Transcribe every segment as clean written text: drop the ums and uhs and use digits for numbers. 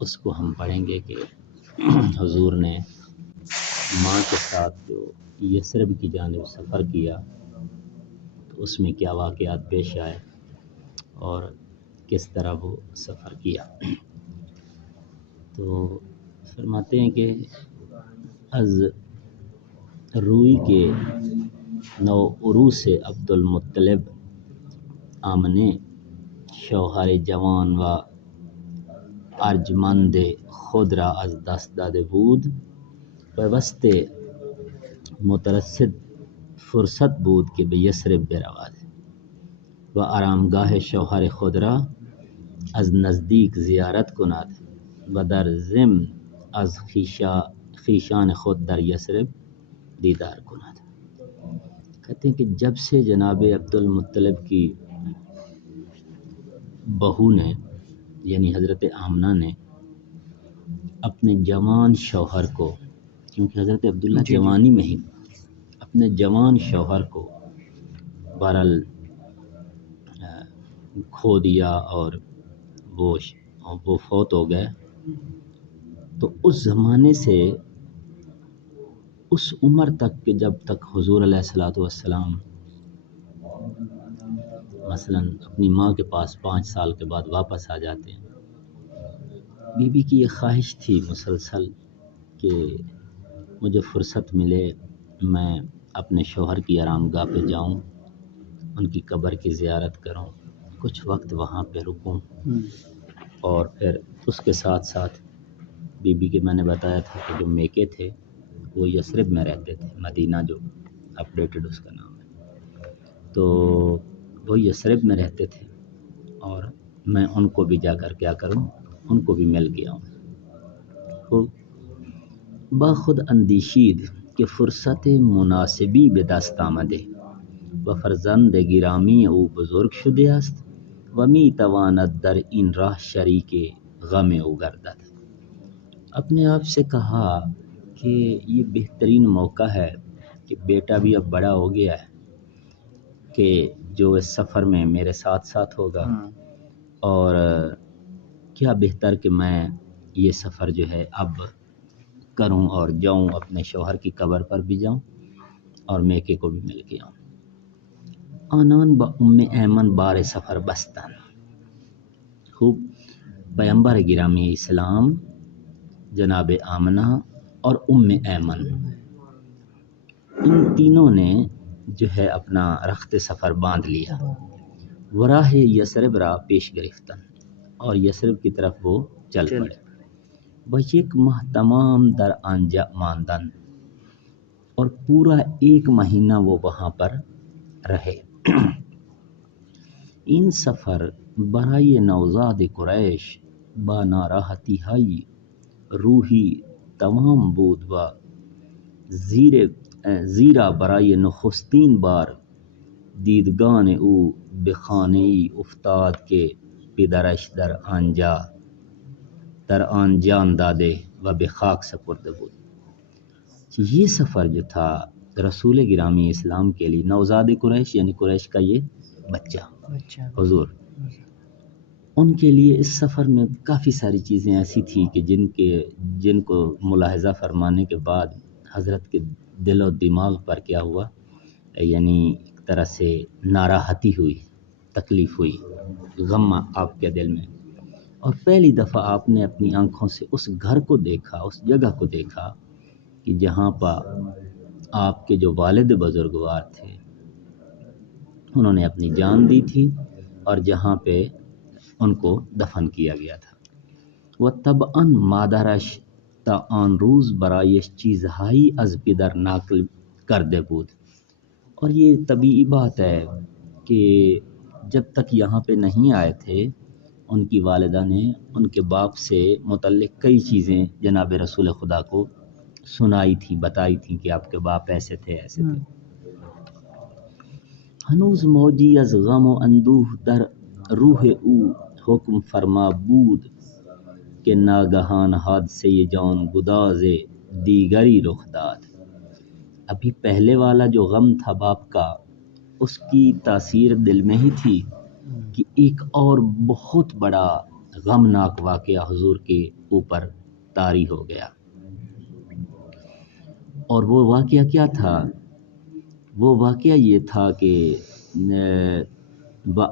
اس کو ہم پڑھیں گے کہ حضور نے ماں کے ساتھ جو یثرب کی جانب سفر کیا تو اس میں کیا واقعات پیش آئے اور کس طرح وہ سفر کیا۔ تو فرماتے ہیں کہ از روئی کے نو عروس عبد المطلب آمنے شوہر جوان و ارجمند خود را از دست داده بود پیوست مترصد فرصت بود که به یثرب برود و آرامگاه شوهر خود را از نزدیک زیارت کند و در ضمن از خویشان خود در یثرب دیدار کند۔ کہتے ہیں کہ جب سے جناب عبد المطلب کی بہو نے یعنی حضرت آمنہ نے اپنے جوان شوہر کو، کیونکہ حضرت عبداللہ جوانی میں ہی اپنے جوان شوہر کو بہرحال کھو دیا اور وہ فوت ہو گئے، تو اس زمانے سے اس عمر تک کہ جب تک حضور علیہ الصلوۃ والسلام مثلا اپنی ماں کے پاس 5 سال کے بعد واپس آ جاتے ہیں، بی بی کی یہ خواہش تھی مسلسل کہ مجھے فرصت ملے میں اپنے شوہر کی آرام گاہ پہ جاؤں، ان کی قبر کی زیارت کروں، کچھ وقت وہاں پہ رکوں، اور پھر اس کے ساتھ ساتھ بی بی کے میں نے بتایا تھا کہ جو میکے تھے وہ یثرب میں رہتے تھے، مدینہ جو اپڈیٹڈ اس کا نام ہے، تو وہ یثرب میں رہتے تھے اور میں ان کو بھی جا کر کیا کروں، ان کو بھی مل کے آؤں۔ تو باخود اندیشید کہ فرصت مناسبی به دست آمده و فرزند گرامی او بزرگ شده است و می تواند در این راه شریک غم او گردد۔ اپنے آپ سے کہا کہ یہ بہترین موقع ہے کہ بیٹا بھی اب بڑا ہو گیا ہے کہ جو اس سفر میں میرے ساتھ ساتھ ہوگا، اور کیا بہتر کہ میں یہ سفر جو ہے اب کروں اور جاؤں، اپنے شوہر کی قبر پر بھی جاؤں اور میکے کو بھی مل کے آؤں۔ آنان با ام ایمن بار سفر بستن۔ خوب پیغمبر گرامی اسلام جناب آمنہ اور ام ایمن ان تینوں نے جو ہے اپنا رخت سفر باندھ لیا، وراہ یثرب را پیش گرفتن، اور یثرب کی طرف وہ چل پڑے، وہ یک ماہ تمام در آنجا ماندن، اور پورا 1 مہینہ وہ وہاں پر رہے۔ این سفر برای نوزاد قریش با ناراحتی های روحی تمام بود و زیرا برای نخستین بار دیدگان او به خانه‌ای افتاد که پدرش در آن جان داده و به خاک سپرده بود۔ یہ سفر جو تھا رسول گرامی اسلام کے لیے نوزاد قریش یعنی قریش کا یہ بچہ حضور، ان کے لیے اس سفر میں کافی ساری چیزیں ایسی تھیں کہ جن کو ملاحظہ فرمانے کے بعد حضرت کے دل و دماغ پر کیا ہوا، یعنی ایک طرح سے ناراحتی ہوئی، تکلیف ہوئی، غم آپ کے دل میں، اور پہلی دفعہ آپ نے اپنی آنکھوں سے اس گھر کو دیکھا، اس جگہ کو دیکھا کہ جہاں پر آپ کے جو والد بزرگوار تھے انہوں نے اپنی جان دی تھی اور جہاں پہ ان کو دفن کیا گیا تھا۔ و طبعا مادرش تا آن روز برایش چیزهایی از پدر نقل کرده بود، اور یہ طبیعی بات ہے کہ جب تک یہاں پہ نہیں آئے تھے ان کی والدہ نے ان کے باپ سے متعلق کئی چیزیں جناب رسول خدا کو سنائی تھی، بتائی تھی کہ آپ کے باپ ایسے تھے ایسے تھے۔ ہنوز موجی از غم و اندوہ در روح او حکم فرما بود کہ ناگہان حادثے جان گداز دیگری رخ داد۔ ابھی پہلے والا جو غم تھا باپ کا، اس کی تاثیر دل میں ہی تھی کہ ایک اور بہت بڑا غمناک واقعہ حضور کے اوپر طاری ہو گیا۔ اور وہ واقعہ کیا تھا؟ وہ واقعہ یہ تھا کہ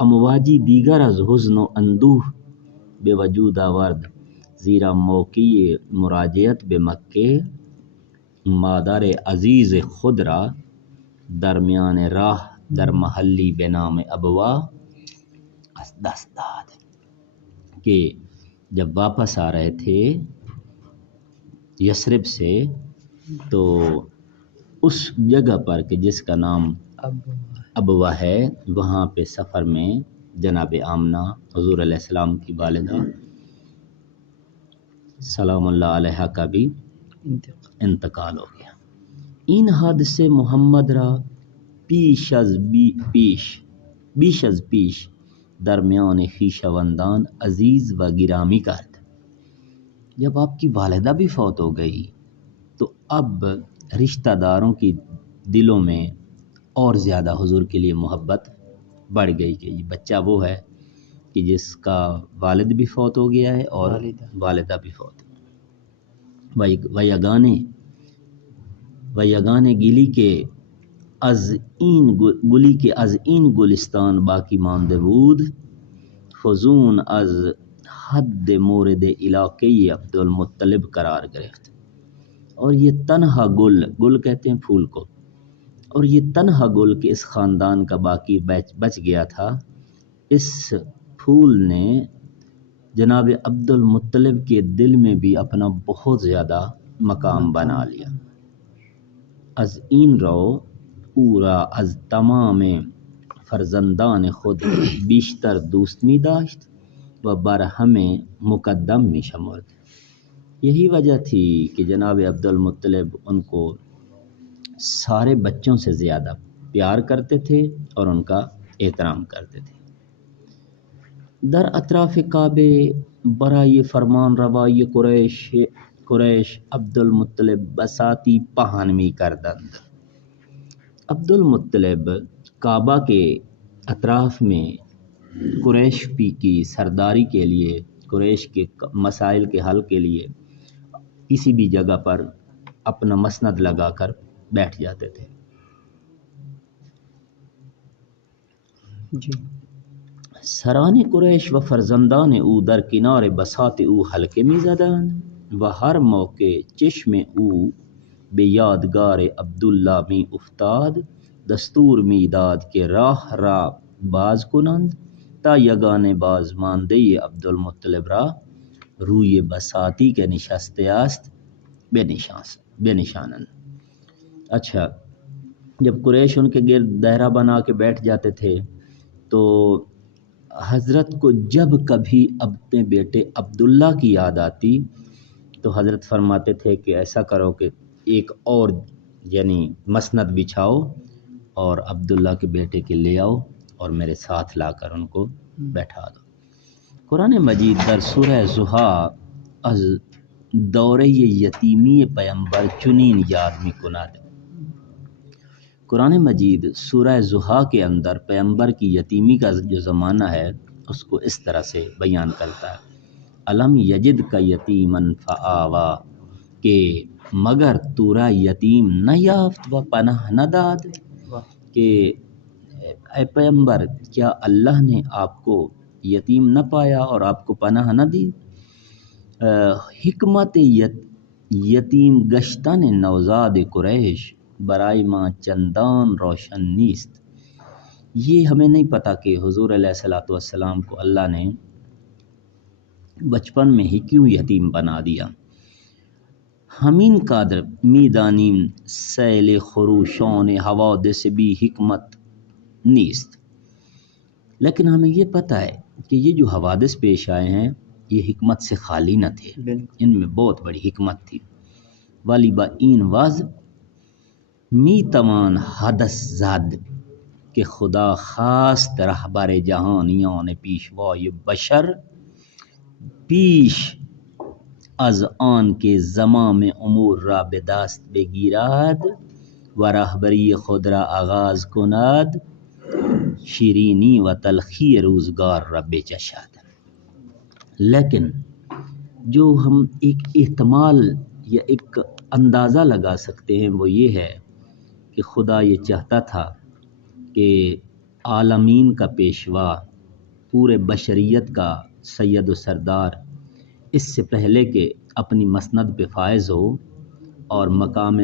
امواجی دیگر از حزن و اندوہ بے وجود آورد، زیرا موقع مراجعت به مکه مادر عزیز خود را درمیان راه در محلی به نام ابوا از دست داد۔ کہ جب واپس آ رہے تھے یثرب سے تو اس جگہ پر کہ جس کا نام ابوا ہے، وہاں پہ سفر میں جناب آمنہ حضور علیہ السلام کی والدہ سلام اللہ علیہ کا بھی انتقال ہو گیا۔ این حادثے محمد را بیش از پیش درمیان خویشاوندان عزیز و گرامی کرد۔ جب آپ کی والدہ بھی فوت ہو گئی تو اب رشتہ داروں کی دلوں میں اور زیادہ حضور کے لیے محبت بڑھ گئی کہ یہ بچہ وہ ہے کہ جس کا والد بھی فوت ہو گیا ہے اور والدہ بھی فوت ہو گئی۔ و یگانه گلی که از این گلستان باقی مانده بود فزون از حد مورد علاقه عبدالمطلب قرار گرفت، اور یہ تنہا گل کہتے ہیں پھول کو، اور یہ تنہا گل کہ اس خاندان کا باقی بچ گیا تھا، اس پھول نے جناب عبدالمطلب کے دل میں بھی اپنا بہت زیادہ مقام بنا لیا۔ از این رو او را از تمام فرزندان خود بیشتر دوست می داشت و بر همه مقدم می شمرد۔ یہی وجہ تھی کہ جناب عبدالمطلب ان کو سارے بچوں سے زیادہ پیار کرتے تھے اور ان کا احترام کرتے تھے۔ در اطراف کعبے برای فرمان روایی قریش عبدالمطلب بساطی پہن می کردند۔ عبدالمطلب کعبہ کے اطراف میں قریش کی سرداری کے لیے، قریش کے مسائل کے حل کے لیے کسی بھی جگہ پر اپنا مسند لگا کر بیٹھ جاتے تھے۔ سران قریش و فرزندان او در کنار بساط او حلقه می زدند و هر موقع چشم او به یادگار عبدالله می افتاد دستور می داد که راه را باز کنند تا یگانه بازمانده عبدالمطلب را روی بساطی که نشسته است بنشانند۔ اچھا، جب قریش ان کے گرد دائرہ بنا کے بیٹھ جاتے تھے تو حضرت کو جب کبھی اپنے بیٹے عبداللہ کی یاد آتی تو حضرت فرماتے تھے کہ ایسا کرو کہ ایک اور یعنی مسند بچھاؤ اور عبداللہ کے بیٹے کے لے آؤ اور میرے ساتھ لا کر ان کو بیٹھا دو۔ قرآن مجید در سورہ ضحیٰ از دورہ یتیمی پیمبر چنین یاد می کند۔ قرآن مجید سورہ ضحیٰ کے اندر پیمبر کی یتیمی کا جو زمانہ ہے اس کو اس طرح سے بیان کرتا ہے، الم یجد کا یتیمن فآوا، کہ مگر تو را یتیم نہ یافت و پناہ نہ داد، کہ اے پیمبر کیا اللہ نے آپ کو یتیم نہ پایا اور آپ کو پناہ نہ دی؟ حکمت یتیم گشتن نوزاد قریش برائے ماں چندان روشن نیست۔ یہ ہمیں نہیں پتہ کہ حضور علیہ الصلوۃ والسلام کو اللہ نے بچپن میں ہی کیوں یتیم بنا دیا۔ ہمین قدر میدانیم سیل خروشان حوادث بھی حکمت نیست، لیکن ہمیں یہ پتہ ہے کہ یہ جو حوادث پیش آئے ہیں یہ حکمت سے خالی نہ تھے، ان میں بہت بڑی حکمت تھی۔ ولی با این وضع می توان حدث زد کہ خدا خواست رهبر جهانیان پیشوای بشر پیش از آن که زمام امور را به دست بگیرد و رهبری خود را آغاز کند شیرینی و تلخی روزگار را بچشد۔ لیکن جو ہم ایک احتمال یا ایک اندازہ لگا سکتے ہیں وہ یہ ہے کہ خدا یہ چاہتا تھا کہ عالمین کا پیشوا، پورے بشریت کا سید و سردار، اس سے پہلے کہ اپنی مسند پہ فائز ہو اور مقام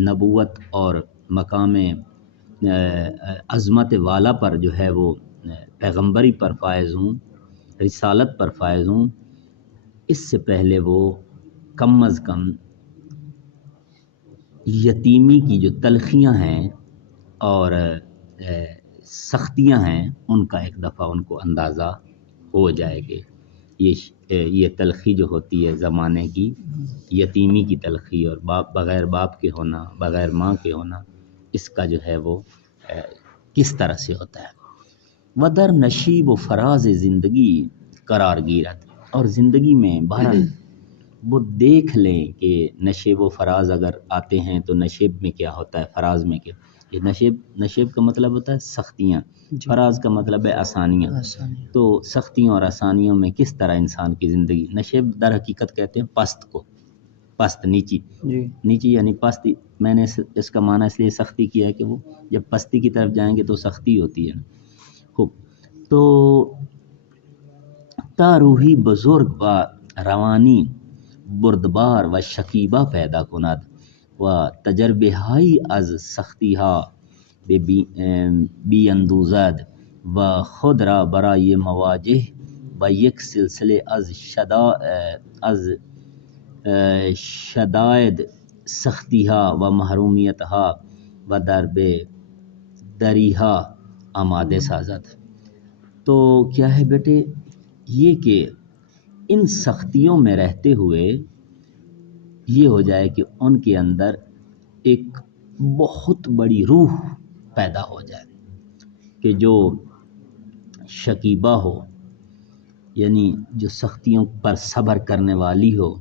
نبوت اور مقام عظمت والا پر جو ہے وہ پیغمبری پر فائز ہوں، رسالت پر فائز ہوں، اس سے پہلے وہ کم از کم یتیمی کی جو تلخیاں ہیں اور سختیاں ہیں ان کا ایک دفعہ ان کو اندازہ ہو جائے گا۔ یہ تلخی جو ہوتی ہے زمانے کی، یتیمی کی تلخی اور بغیر باپ کے ہونا، بغیر ماں کے ہونا، اس کا جو ہے وہ کس طرح سے ہوتا ہے۔ ودر نشیب و فراز زندگی قرار گیرت، اور زندگی میں بہرحال وہ دیکھ لیں کہ نشیب و فراز اگر آتے ہیں تو نشیب میں کیا ہوتا ہے، فراز میں کیا۔ یہ نشیب کا مطلب ہوتا ہے سختیاں، فراز کا مطلب ہے آسانیاں۔ تو سختیوں اور آسانیوں میں کس طرح انسان کی زندگی، نشیب در حقیقت کہتے ہیں پست کو، پست نیچی، نیچی یعنی پستی۔ میں نے اس کا معنی اس لیے سختی کیا ہے کہ وہ جب پستی کی طرف جائیں گے تو سختی ہوتی ہے۔ خوب، تو تا روحی بزرگ و روانی بردبار و شکیبہ پیدا کند و تجربه های از سختی ها بی اندوزد و خود را برای مواجه و یک سلسله از شدائد سختی ها و محرومیت ها و دری ها آماده سازد۔ تو کیا ہے بیٹے، یہ کہ ان سختیوں میں رہتے ہوئے یہ ہو جائے کہ ان کے اندر ایک بہت بڑی روح پیدا ہو جائے کہ جو شکیبہ ہو، یعنی جو سختیوں پر صبر کرنے والی ہو،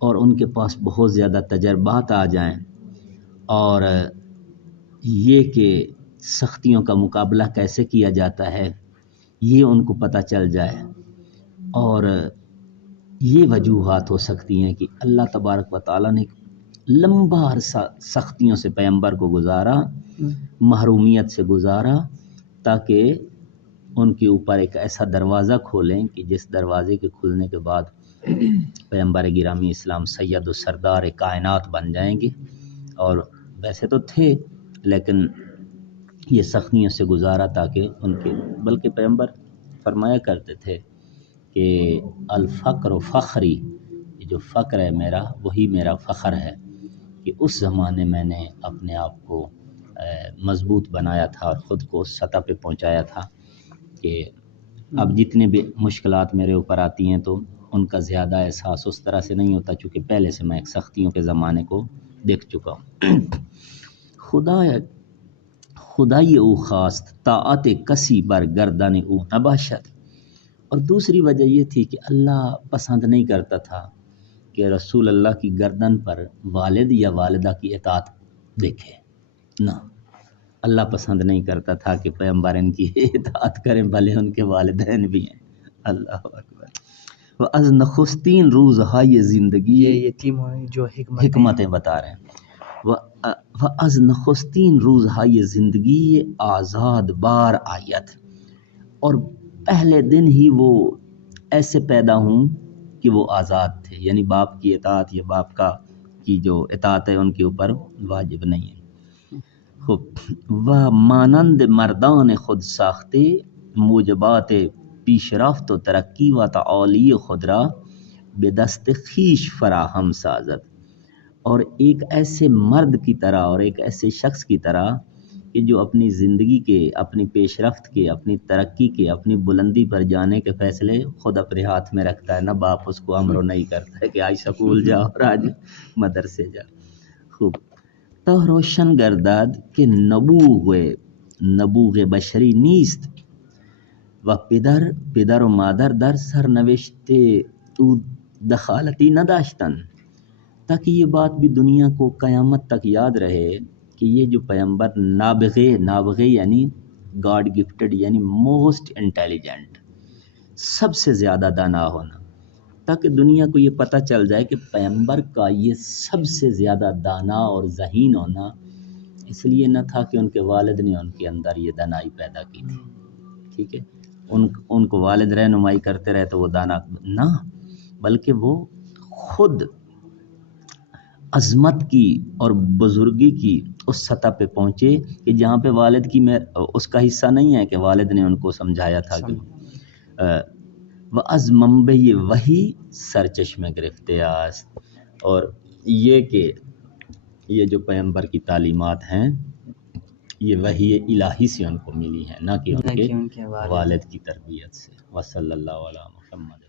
اور ان کے پاس بہت زیادہ تجربات آ جائیں، اور یہ کہ سختیوں کا مقابلہ کیسے کیا جاتا ہے یہ ان کو پتہ چل جائے۔ اور یہ وجوہات ہو سکتی ہیں کہ اللہ تبارک و تعالیٰ نے لمبا عرصہ سختیوں سے پیغمبر کو گزارا، محرومیت سے گزارا، تاکہ ان کے اوپر ایک ایسا دروازہ کھولیں کہ جس دروازے کے کھلنے کے بعد پیغمبر گرامی اسلام سید و سردار کائنات بن جائیں گے۔ اور ویسے تو تھے لیکن یہ سختیوں سے گزارا تاکہ ان کے، بلکہ پیغمبر فرمایا کرتے تھے کہ الفقر و فخری، یہ جو فقر ہے میرا وہی میرا فخر ہے، کہ اس زمانے میں نے اپنے آپ کو مضبوط بنایا تھا اور خود کو اس سطح پہ پہنچایا تھا کہ اب جتنے بھی مشکلات میرے اوپر آتی ہیں تو ان کا زیادہ احساس اس طرح سے نہیں ہوتا، چونکہ پہلے سے میں ایک سختیوں کے زمانے کو دیکھ چکا ہوں۔ خدای او خواست طاعت کسی بر گردن او نباشد، اور دوسری وجہ یہ تھی کہ اللہ پسند نہیں کرتا تھا کہ رسول اللہ کی گردن پر والد یا والدہ کی اطاعت دیکھے، نہ، اللہ پسند نہیں کرتا تھا کہ پیغمبر ان کی اطاعت کریں بھلے ان کے والدین بھی ہیں۔ اللہ اکبر۔ وہ از نخستین روزهای زندگی، یہ یتیم جو حکمتیں بتا رہے ہیں، وہ از نخستین روزهای زندگی آزاد بار آیت، اور پہلے دن ہی وہ ایسے پیدا ہوں کہ وہ آزاد تھے، یعنی باپ کی اطاعت یا باپ کی جو اطاعت ہے ان کے اوپر واجب نہیں ہے۔ خوب، وہ مانند مردان خود ساختے موجبات پیش رفت و ترقی و تعالی خود را بے دست خویش فراہم سازد، اور ایک ایسے مرد کی طرح اور ایک ایسے شخص کی طرح کہ جو اپنی زندگی کے، اپنی پیش رفت کے، اپنی ترقی کے، اپنی بلندی پر جانے کے فیصلے خود اپنے ہاتھ میں رکھتا ہے، نہ باپ اس کو امر نہیں کرتا ہے کہ آج سکول جا اور آج مدرسے جا۔ خوب، تو روشن گرداد کہ نبوغ بشری نیست و پدر و مادر در سرنوشت او دخالتی نداشتن، تاکہ یہ بات بھی دنیا کو قیامت تک یاد رہے کہ یہ جو پیغمبر نابغے یعنی گاڈ گفٹڈ یعنی موسٹ انٹیلیجنٹ، سب سے زیادہ دانا ہونا، تاکہ دنیا کو یہ پتہ چل جائے کہ پیغمبر کا یہ سب سے زیادہ دانا اور ذہین ہونا اس لیے نہ تھا کہ ان کے والد نے ان کے اندر یہ دانائی پیدا کی تھی، ٹھیک ہے، ان کو والد رہنمائی کرتے رہے تو وہ دانا نہ، بلکہ وہ خود عظمت کی اور بزرگی کی اس سطح پہ پہنچے کہ جہاں پہ والد کی اس کا حصہ نہیں ہے کہ والد نے ان کو سمجھایا تھا کہ وہ از منبع وہی سرچشمہ گرفتے آس، اور یہ کہ یہ جو پیغمبر کی تعلیمات ہیں یہ وحی الہی سے ان کو ملی ہیں، نہ کہ ان کے والد کی تربیت سے۔ وصلی اللہ علی محمد۔